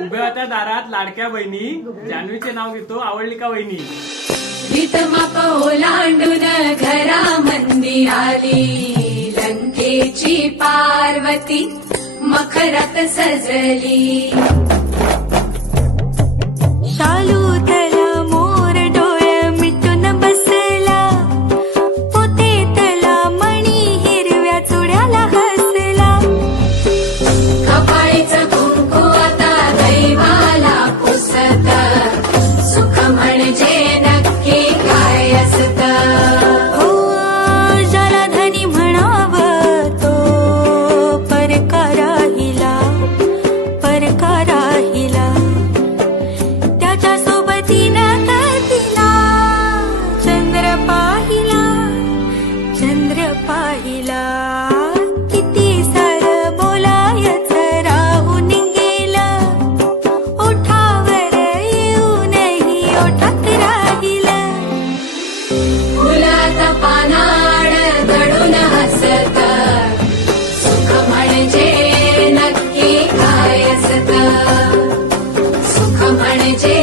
उभ्या होत्या दारात लाडक्या बहिणी. जान्हवीचे नाव घेतो. आवडली का वहिनी? भीतमाप ओलांडून घरा मंदी आली, लंकेची पार्वती मखरात सजली. शालू तला मोर डोळे मिटून बसला, पोते तला मणी हिरव्या चुड्याला हसला. कपाळीचं कुंकू आता दैवाला पुसत, सुख म्हणजे नक्की काय असत. हो ज्याला धनी म्हणावं तो परका राहिला, परका राहिला. त्याच्या सोबतीनं तिला चंद्र पाहिला, चंद्र पाहिला. किती सारं बोलायचं राहून गेलं, ओठावर येऊनही ओठात राहिलं. फुलात पानाड दडून हसत, सुख म्हणजे नक्की काय असत. सुख म्हणजे